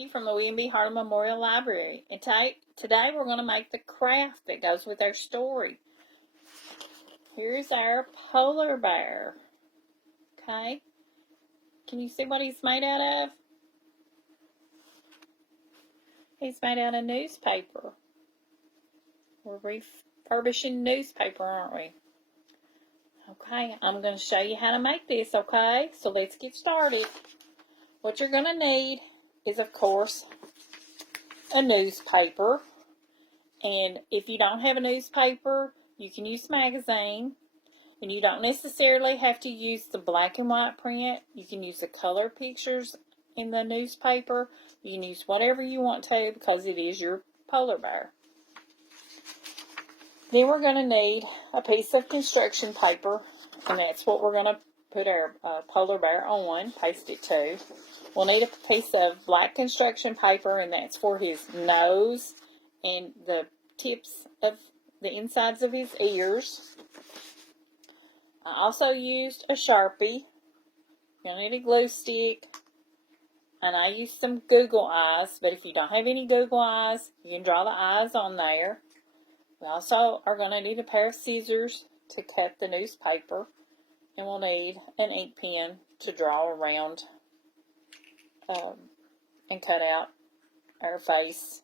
Whitney from the WBHML Memorial Library, and today we're going to make the craft that goes with our story. Here's our polar bear. Okay, can you see what he's made out of? He's made out of newspaper. We're refurbishing newspaper, aren't we? Okay, I'm going to show you how to make this, okay? So let's get started. What you're going to need is, of course, a newspaper. And if you don't have a newspaper, you can use magazine. And you don't necessarily have to use the black and white print. You can use the color pictures in the newspaper. You can use whatever you want to because it is your polar bear. Then we're going to need a piece of construction paper, and that's what we're going to put our polar bear on, paste it to. We'll need a piece of black construction paper, and that's for his nose and the tips of the insides of his ears. I also used a Sharpie. You're going to need a glue stick. And I used some Googly Eyes, but if you don't have any Googly Eyes, you can draw the eyes on there. We also are going to need a pair of scissors to cut the newspaper. And we'll need an ink pen to draw around and cut out our face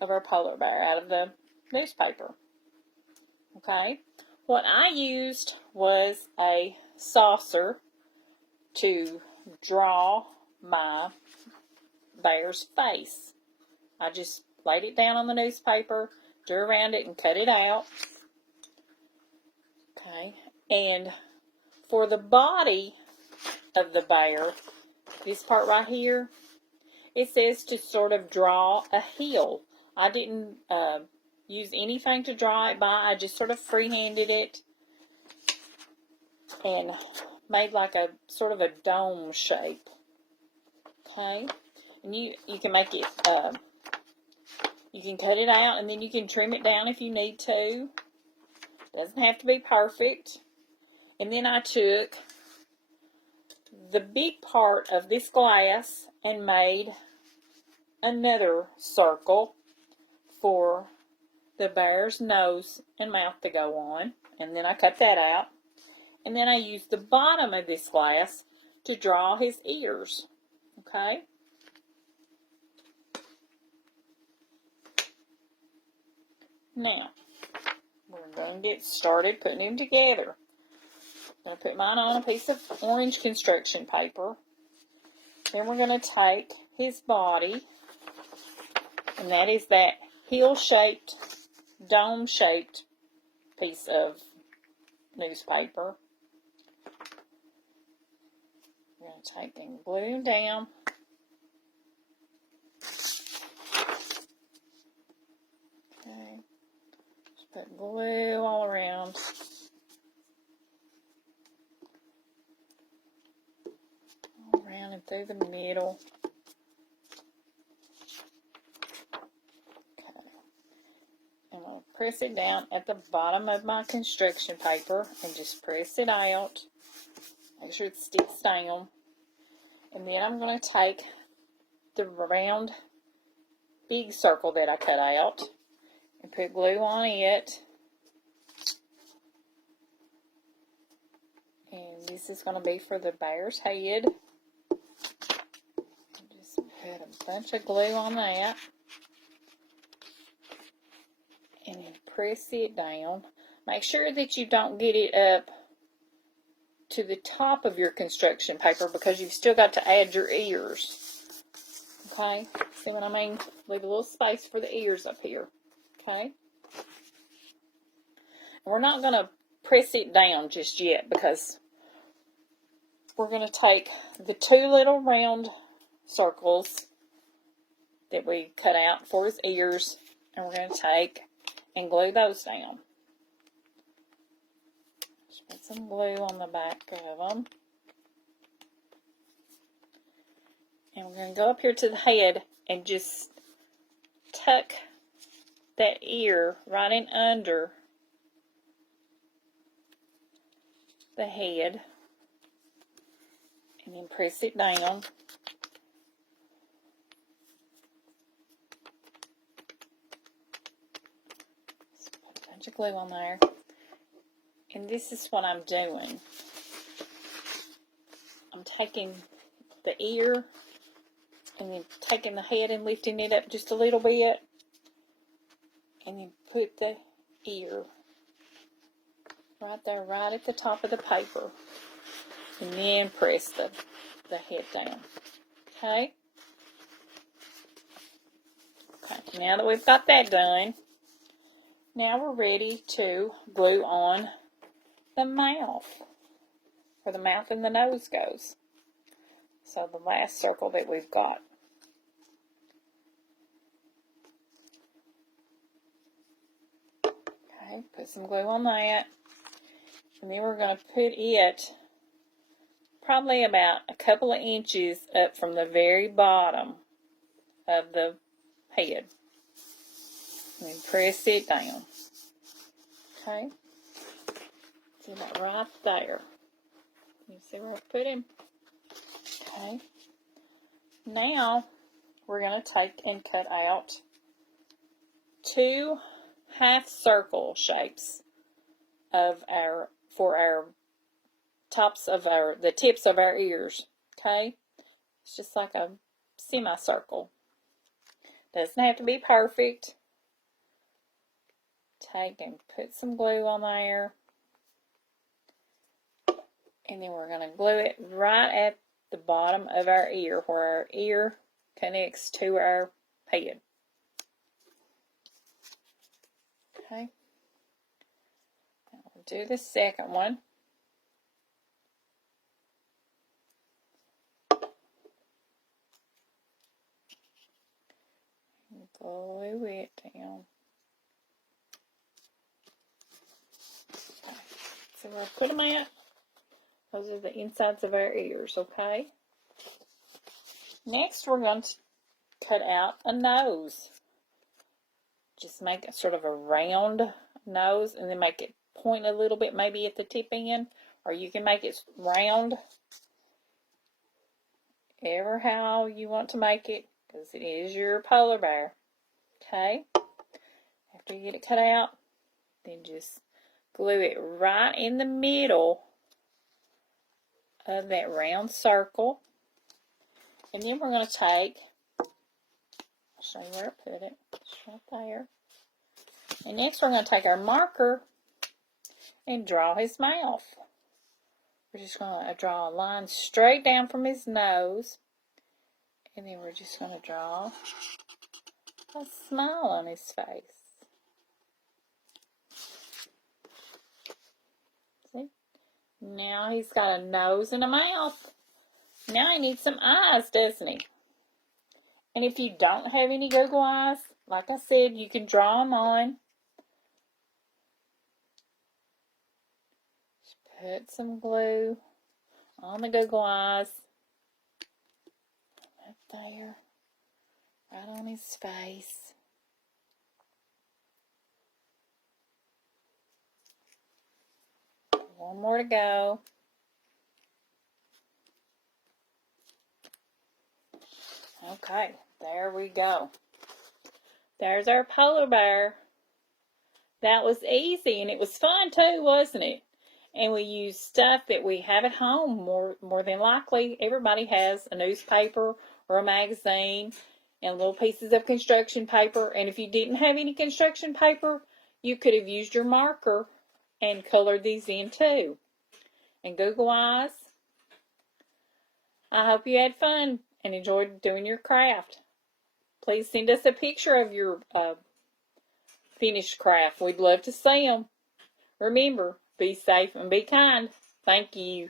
of our polar bear out of the newspaper. Okay, what I used was a saucer to draw my bear's face. I just laid it down on the newspaper, drew around it, and cut it out. Okay, and for the body of the bear, this part right here, it says to sort of draw a heel. I didn't use anything to draw it by. I just sort of freehanded it and made like a sort of a dome shape. Okay, and you can make it, you can cut it out and then you can trim it down if you need to. Doesn't have to be perfect. And then I took the big part of this glass and made another circle for the bear's nose and mouth to go on. And then I cut that out. And then I used the bottom of this glass to draw his ears. Okay? Now, we're going to get started putting them together. I'm going to put mine on a piece of orange construction paper. Then we're going to take his body, and that is that heel-shaped, dome-shaped piece of newspaper. We're going to take and glue him down. Okay. Just put glue all around. Around and through the middle. Okay. I'm going to press it down at the bottom of my construction paper and just press it out. Make sure it sticks down. And then I'm going to take the round big circle that I cut out and put glue on it. And this is going to be for the bear's head. Just put a bunch of glue on that. And then press it down. Make sure that you don't get it up to the top of your construction paper because you've still got to add your ears. Okay? See what I mean? Leave a little space for the ears up here. Okay? And we're not going to press it down just yet because we're going to take the two little round circles that we cut out for his ears, and we're going to take and glue those down. Just put some glue on the back of them. And we're going to go up here to the head and just tuck that ear right in under the head. And then press it down. bunch of glue on there. And this is what I'm doing. I'm taking the ear and then taking the head and lifting it up just a little bit. And then put the ear right there, right at the top of the paper. And then press the head down. Okay? Okay, now that we've got that done, now we're ready to glue on the mouth, where the mouth and the nose goes. So the last circle that we've got. Okay, put some glue on that. And then we're going to put it probably about a couple of inches up from the very bottom of the head. And then press it down. Okay. See that right there. You see where I put him? Okay. Now we're going to take and cut out 2 half circle shapes of for our tops of the tips of our ears. Okay. It's just like a semicircle. Doesn't have to be perfect. Take and put some glue on there. And then we're going to glue it right at the bottom of our ear, where our ear connects to our head. Okay. Now we'll do the second one. Glue it down. Okay. So we'll put them out. Those are the insides of our ears, okay? Next, we're going to cut out a nose. Just make it sort of a round nose, and then make it point a little bit, maybe at the tip end, or you can make it round, ever how you want to make it, because it is your polar bear. Okay? After you get it cut out, then just glue it right in the middle of that round circle. And then we're going to take, I'll show you where I put it, it's right there. And next we're going to take our marker and draw his mouth. We're just going to draw a line straight down from his nose. And then we're just going to draw a smile on his face. See? Now he's got a nose and a mouth. Now he needs some eyes, doesn't he? And if you don't have any Googly Eyes, like I said, you can draw them on. Just put some glue on the Googly Eyes. Right there. Right on his face. One more to go. Okay, there we go. There's our polar bear. That was easy, and it was fun too, wasn't it? And we used stuff that we have at home. More than likely, everybody has a newspaper or a magazine and little pieces of construction paper. And if you didn't have any construction paper, you could have used your marker and colored these in too. And Googly Eyes, I hope you had fun and enjoyed doing your craft. Please send us a picture of your finished craft. We'd love to see them. Remember, be safe and be kind. Thank you.